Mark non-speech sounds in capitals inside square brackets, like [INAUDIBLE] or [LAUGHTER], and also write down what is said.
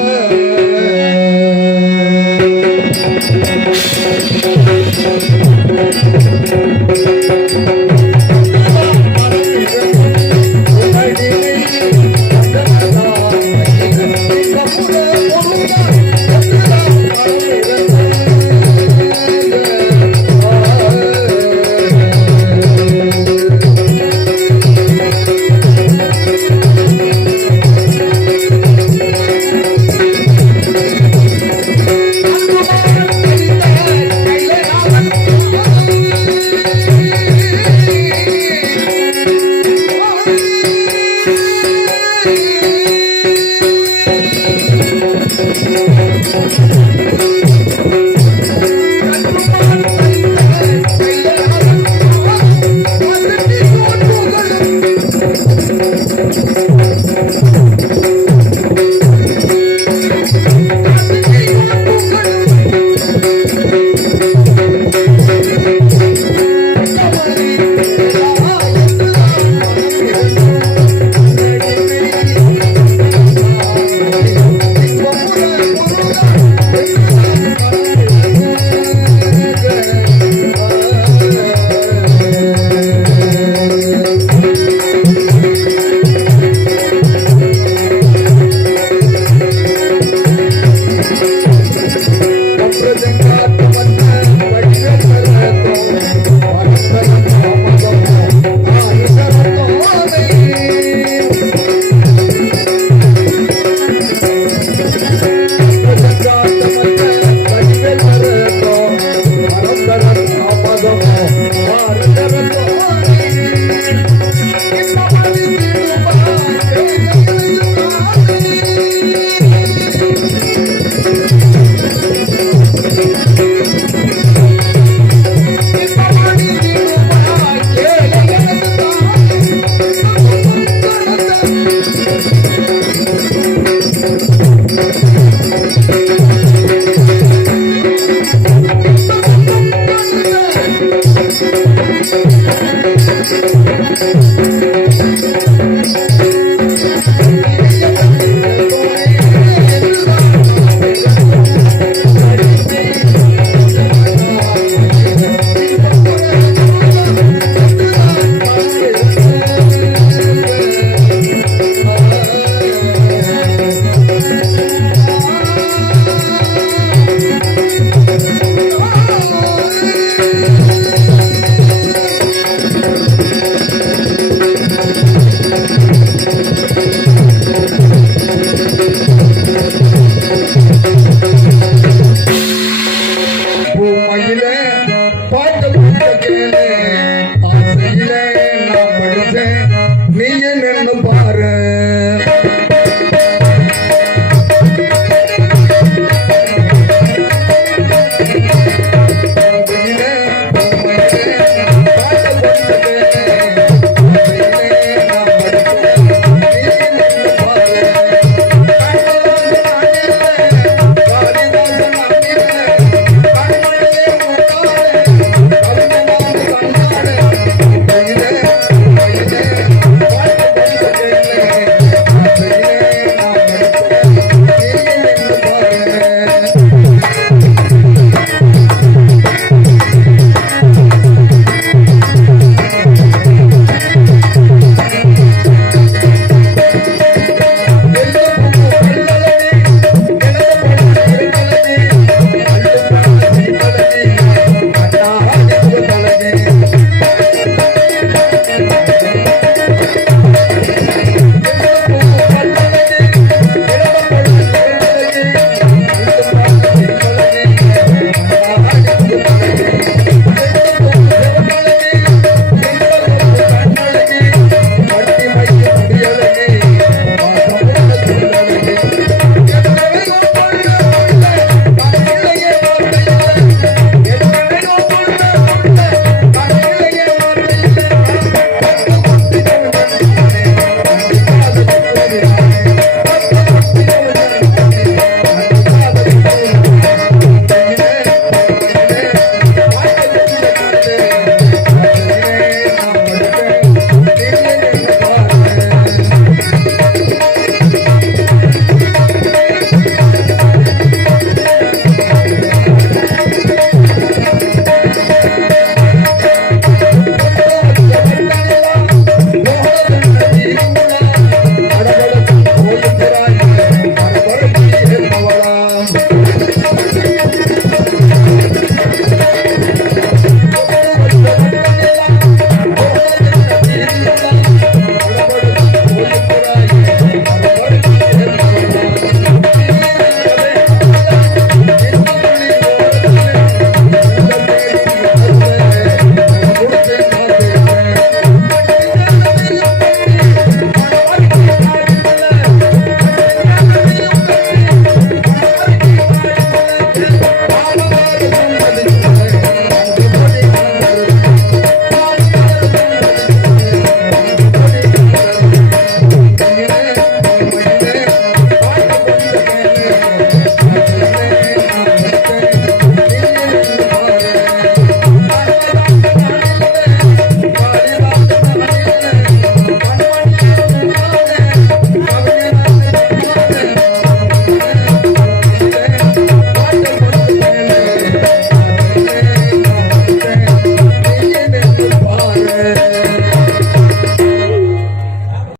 Thank [LAUGHS] you. Thank you.